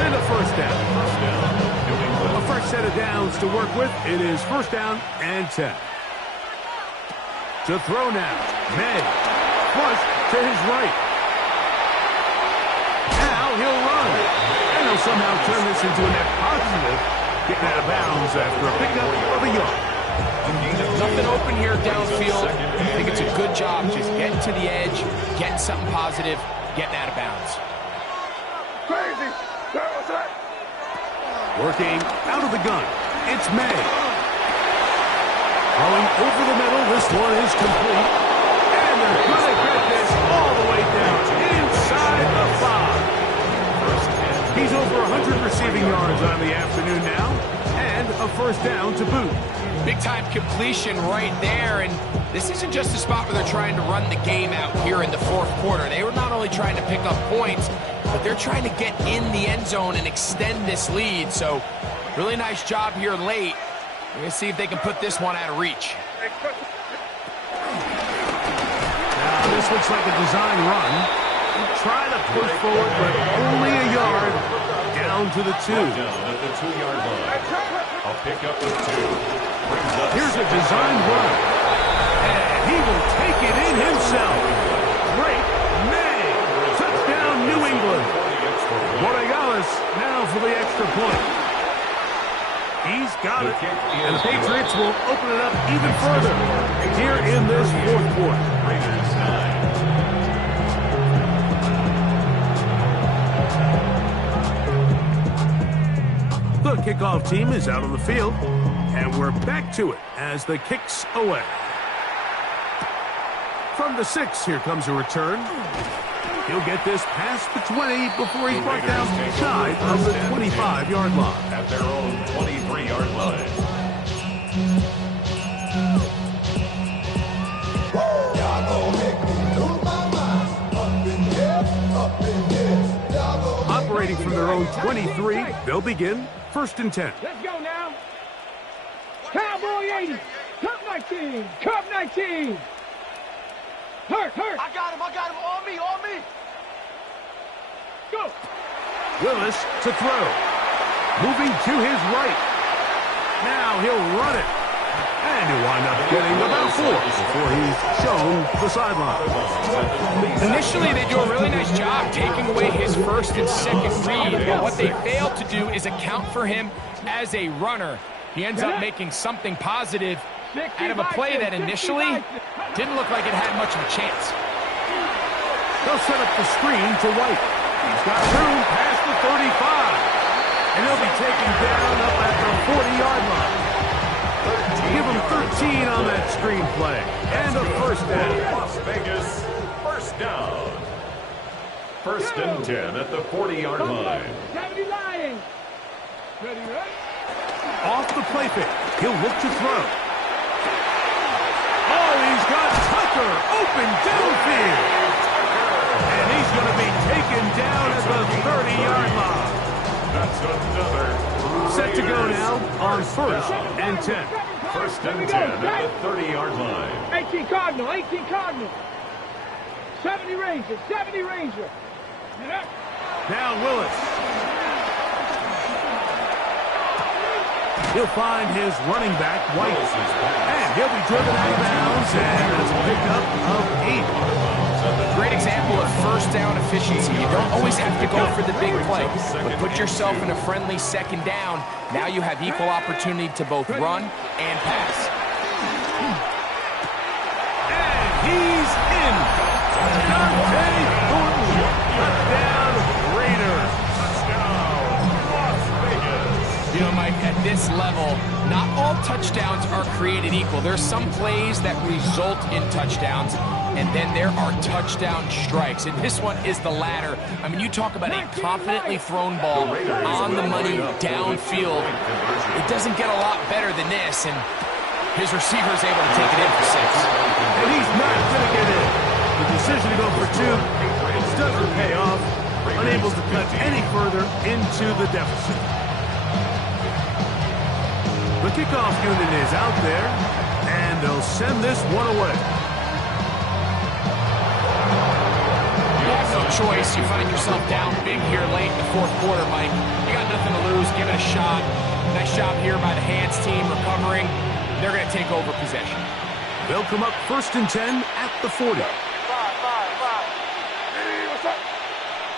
And a first down. A fresh set of downs to work with. It is first down and 10. To throw now. May. Flush to his right. Now he'll run. And he'll somehow turn this into a net positive. Getting out of bounds after a pickup of a yard. Nothing open here downfield. I think it's a good job just getting to the edge, getting something positive, getting out of bounds. Crazy. What's that? Working out of the gun. It's May. Throwing over the middle. This one is complete. And they're going to get this all the way down inside the 5. He's over 100 receiving yards on the afternoon now. And a first down to boot. Big-time completion right there, and this isn't just a spot where they're trying to run the game out here in the fourth quarter. They were not only trying to pick up points, but they're trying to get in the end zone and extend this lead. So, really nice job here late. We're going to see if they can put this one out of reach. Now, this looks like a design run. Try to push forward, but only a yard down to the 2. Down at the 2-yard line. I'll pick up the 2. Here's a design run. And he will take it in himself. Great May. Touchdown, New England. Borregales now for the extra point. He's got it. And the Patriots will open it up even further here in this fourth quarter. Raiders 9. The kickoff team is out on the field, and we're back to it as the kick's away. From the 6, here comes a return. He'll get this past the 20 before he's brought down side of the 25-yard line. At their own 23-yard line. Operating from their own 23, they'll begin first and 10. Let's go now. Cowboy 80. Cup 19. Cup 19. Hurt. I got him. On me. Go. Willis to throw. Moving to his right. Now he'll run it. And he'll wind up getting about 4 before he's shown the sideline. Initially, they do a really nice job taking away his first and second read, but what they fail to do is account for him as a runner. He ends up making something positive out of a play that initially didn't look like it had much of a chance. They'll set up the screen to White. He's got room past the 35. And he'll be taken down up at the 40-yard line. Give him 13 on that screen play. And a first down. Las Vegas, first down. First and 10 at the 40-yard line. 70 lying. Ready, ready? Off the play fake. He'll look to throw. Oh, he's got Tucker open downfield. And he's going to be taken down at the 30-yard line. That's another. Set to go now on first and 10. First and 10 at the 30-yard line. 18 Cardinal, 18 Cardinal. 70 Ranger, 70 Ranger. Now Willis. He'll find his running back, White. And he'll be driven out of bounds, and that's a pickup of 8. Great example of first down efficiency. You don't always have to go for the big play, but put yourself in a friendly second down. Now you have equal opportunity to both run and pass. And he's in. Dante Thornton. Touchdown, Raiders. Touchdown, Las Vegas. You know, Mike, at this level, not all touchdowns are created equal. There's some plays that result in touchdowns, and then there are touchdown strikes. And this one is the latter. I mean, you talk about a confidently thrown ball on the money downfield. It doesn't get a lot better than this, and his receiver's able to take it in for 6. And he's not going to get in. The decision to go for 2 doesn't pay off. Unable to cut any further into the deficit. The kickoff unit is out there, and they'll send this one away. You have no choice. You find yourself down big here late in the fourth quarter, Mike. You got nothing to lose. Give it a shot. Nice job here by the hands team recovering. They're going to take over possession. They'll come up first and 10 at the 40. Hey, what's up?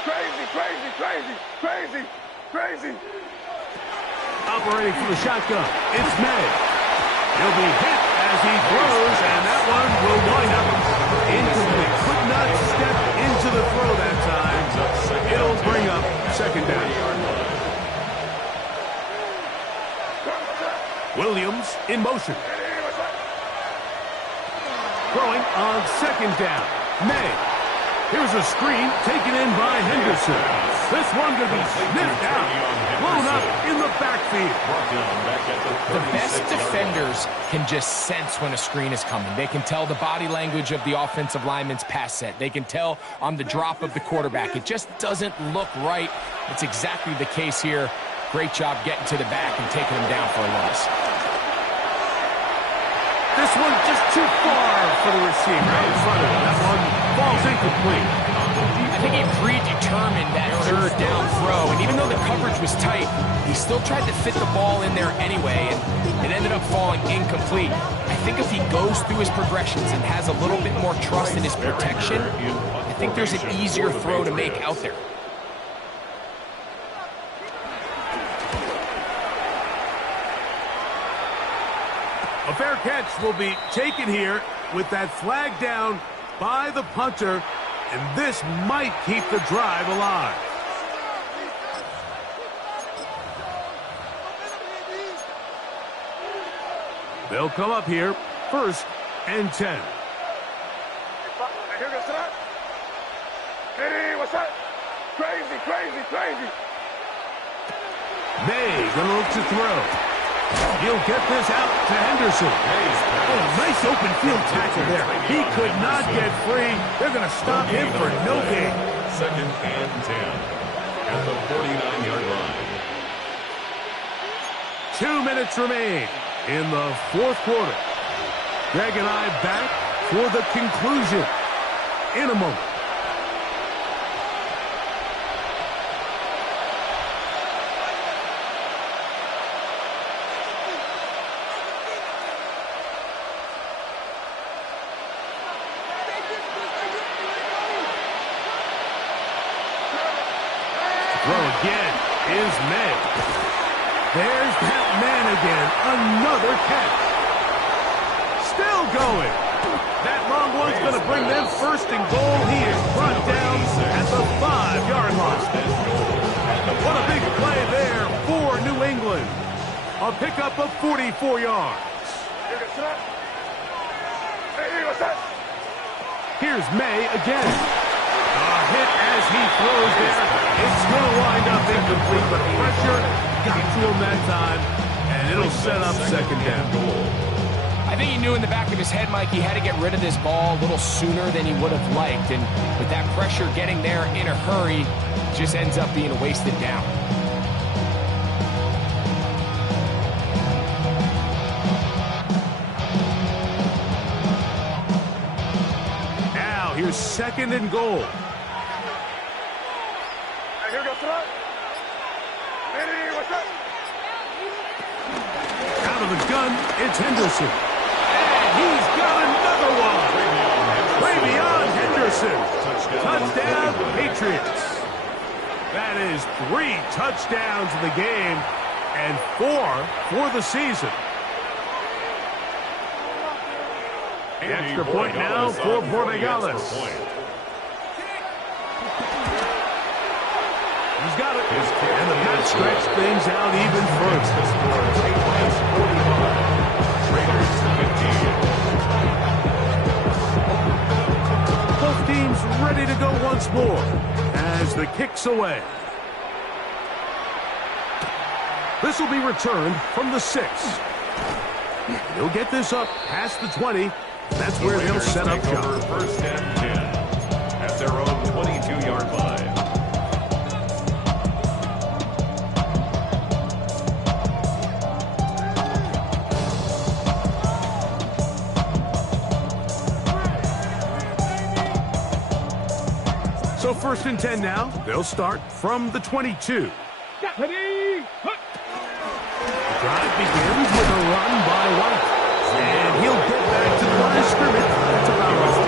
Crazy, crazy, crazy, crazy, crazy. Operating from the shotgun, it's May. He'll be hit as he throws, and that one will wind up incomplete. Could not step into the throw that time. It'll bring up second down. Williams in motion. Throwing on second down. May. Here's a screen taken in by Henderson. This one going to be sniffed out. Blown up in the backfield. The best defenders can just sense when a screen is coming. They can tell the body language of the offensive lineman's pass set. They can tell on the drop of the quarterback. It just doesn't look right. It's exactly the case here. Great job getting to the back and taking him down for a loss. This one just too far for the receiver out in front of him. That one falls incomplete. I think he predetermined that third down throw, and even though the coverage was tight, he still tried to fit the ball in there anyway, and it ended up falling incomplete. I think if he goes through his progressions and has a little bit more trust in his protection, I think there's an easier throw to make out there. A fair catch will be taken here with that flag down by the punter, and this might keep the drive alive. They'll come up here, first and 10. Hey, what's up? Crazy, crazy, crazy. May gonna look to throw. He'll get this out to Henderson. Oh, nice open field tackle there. He could not get free. They're going to stop him for no gain. Second and 10 at the 49-yard line. 2 minutes remain in the fourth quarter. Greg and I back for the conclusion in a moment. Throw again is May. There's that man again. Another catch. going. That long one's going to bring them first and goal. He is brought down at the 5-yard line. What a big play there for New England. A pickup of 44 yards. Here's May again. A hit as he throws there. It's going to wind up incomplete, but pressure got to him that time, and it'll set up second down. I think he knew in the back of his head, Mike, he had to get rid of this ball a little sooner than he would have liked. And with that pressure getting there in a hurry, it just ends up being a wasted down. Now, here's second and goal. Out of the gun, it's Henderson. He's got another one. Ravion Henderson. Touchdown, Patriots. That is 3 touchdowns in the game and 4 for the season. The extra point now for Borregales. He's got it. And the match stretch things out even further. Raiders 15. Both teams ready to go once more as the kick's away. This will be returned from the 6. He'll get this up past the 20. That's where they'll set up shop. First and 10 at their own 22-yard line. So first and 10 now. They'll start from the 22. The drive begins with a run by White. And he'll get back to the line of scrimmage. That's about right.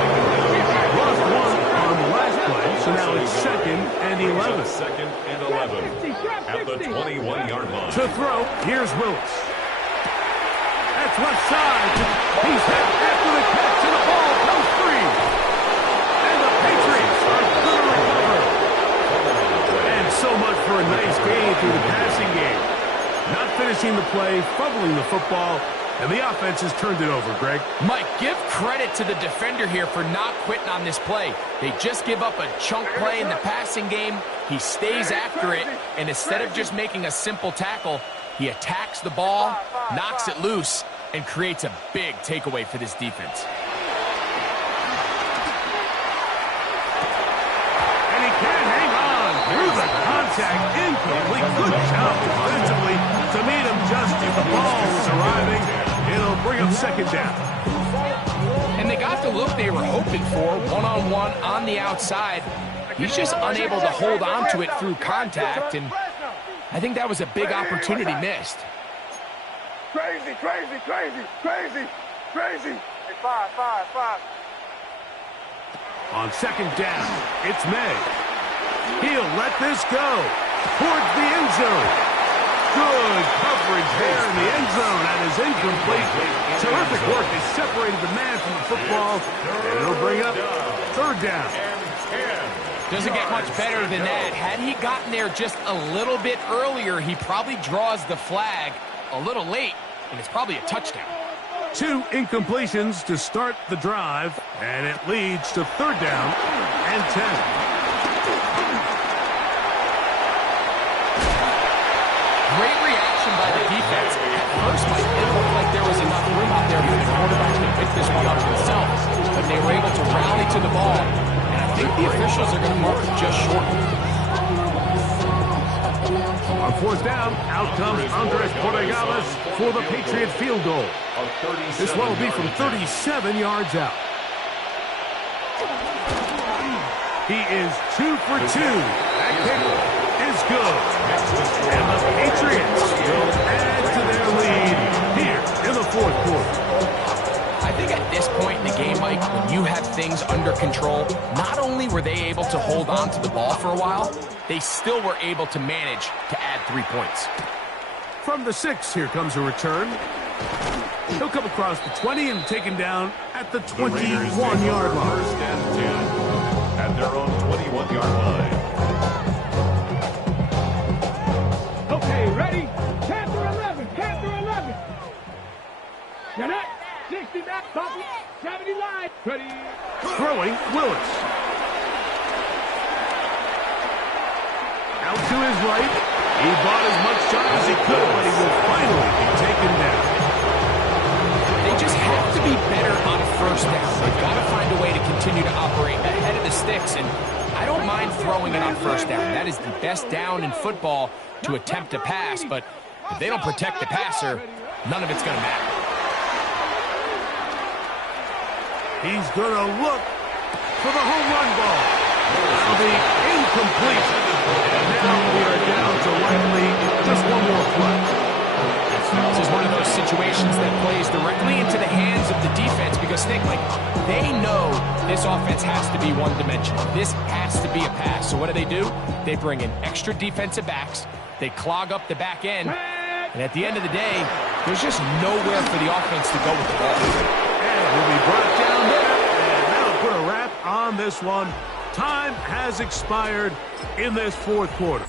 Lost one on the last play, so now it's second and 11. Second and 11 at the 21-yard line. To throw, here's Willis. That's left side. He's hit after the catch, and the ball comes free. And the Patriots are going to recover. And so much for a nice gain through the passing game. Not finishing the play, fumbling the football, and the offense has turned it over, Greg. Mike, give credit to the defender here for not quitting on this play. They just give up a chunk play in the passing game. He stays after it, and instead of just making a simple tackle, he attacks the ball, knocks it loose, and creates a big takeaway for this defense. And he can't hang on through the contact. Incomplete. Good job defensively to meet him just as the ball was arriving. It'll bring up second down. And they got the look they were hoping for, one-on-one on the outside. He's just unable to hold on to it through contact, and I think that was a big opportunity missed. Crazy, crazy, crazy, crazy, crazy. Hey, five. On second down, it's May. He'll let this go towards the end zone. Good coverage there in the end zone. That is incomplete. Terrific work. They separated the man from the football, and it'll bring up third down. Doesn't get much better than that. Had he gotten there just a little bit earlier, he probably draws the flag a little late, and it's probably a touchdown. 2 incompletions to start the drive, and it leads to third down and 10. Great reaction by the defense. At first, Mike, it looked like there was enough room out there for the quarterback to pick this one up himself, but they were able to rally to the ball, and I think the officials are going to mark it just short. On fourth down, out comes Andres Borregales for the Patriot field goal. This one will be from 37 yards out. He is 2 for 2. That kick is good. And the Patriots will add to their lead here in the fourth quarter. I think at this point in the game, Mike, when you have things under control, not only were they able to hold on to the ball for a while, they still were able to manage to add 3 points. From the 6, here comes a return. He'll come across the 20 and taken down at the The Raiders take 21-yard over line. first and 10 at their own 21-yard line. Okay, ready? Panther 11, Panther 11. Now that 60 back, Buffalo, 70 line. Ready? Throwing, Willis. Out to his right. He bought as much time as he could, but he will finally be taken down. They just have to be better on a first down. They've got to find a way to continue to operate ahead of the sticks, and I don't mind throwing it on first down. That is the best down in football to attempt to pass, but if they don't protect the passer, none of it's going to matter. He's going to look for the home run ball. That'll be incomplete. And now we are down to likely just one more play. This is one of those situations that plays directly into the hands of the defense because they know this offense has to be one-dimensional. This has to be a pass. So what do? They bring in extra defensive backs. They clog up the back end. And at the end of the day, there's just nowhere for the offense to go with the ball. And he'll be brought down there. And that'll put a wrap on this one. Time has expired in this fourth quarter.